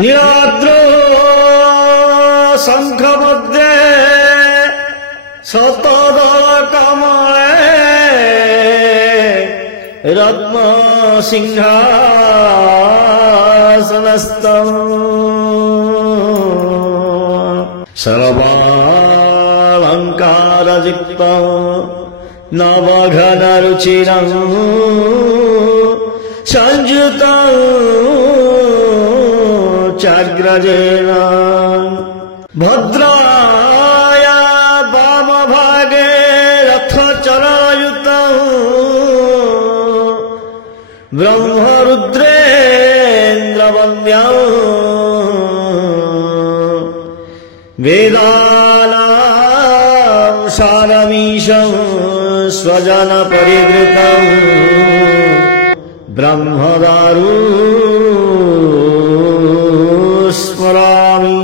नीलाद्रो शंखमुद्रे शतदल कमले रत्न सिंहासनस्थम् सर्वालंकारयुक्तं नवघनरुचिरं संयुतं चाग्रजेन भद्राया वामभागे रथचरायुतं ब्रह्मरुद्रेन्द्रवन्द्यं वेदानां सारमीशं स्वजनपरिवृतं ब्रह्मदारु स्मरामि।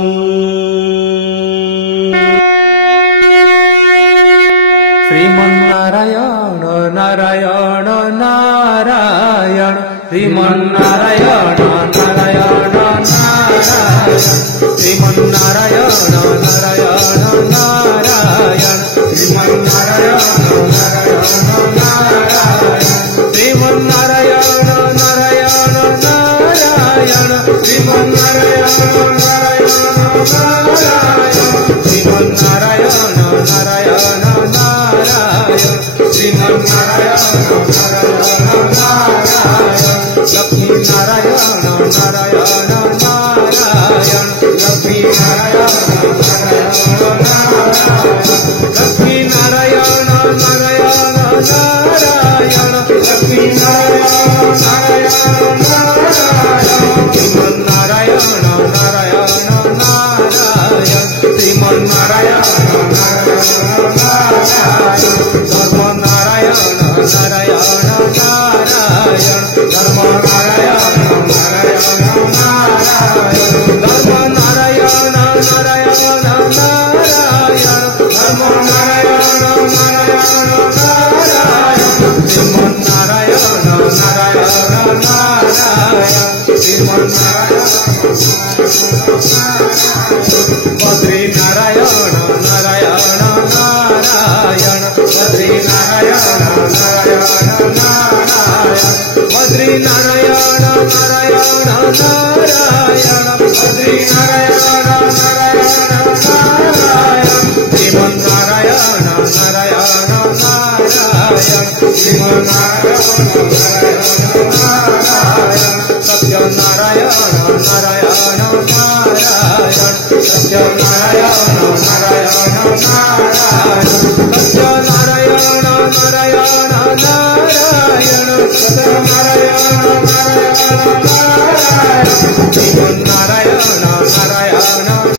श्रीमन्नारायण नारायण नारायण श्रीमन्नारायण नारायण नारायण श्रीमन्नारायण नारायण नारायण श्रीमन्नारायण नारायण नारायण श्रीमन्नारायण नारायण नारायण श्रीमन्नारायण नारायण नारायण श्रीमन्नारायण नारायण नारायण श्रीमन्नारायण नारायण नारायण लक्ष्मी नारायण नारायण नारायण लक्ष्मी नारायण नारायण नारायण लक्ष्मी नारायण नारायण नारायण लक्ष्मी नारायण नारायण नारायण श्रीमन्नारायण नारायण नारायण श्रीमन्नारायण नारायण नारायण धर्म नारायण नारायण नारायण धर्म नारायण नारायण नारायण धर्म नारायण नारायण नारायण धर्म नारायण नारायण नारायण श्रीमन्नारायण नारायण नारायण श्रीमन्नारायण बद्री नारायण नारायण नारायण बद्री नारायण नारायण नारायण बद्री नारायण नारायण नारायण बद्री नारायण नारायण नारायण श्रीमन्नारायण नारायण नारायण श्रीमन्नारायण नारायण नारायण सत्यनारायण नारायण नारायण सत्यनारायण नारायण नारायण सत्यनारायण नारायण नारायण सत्यनारायण नारायण नारायण श्रीमन्नारायण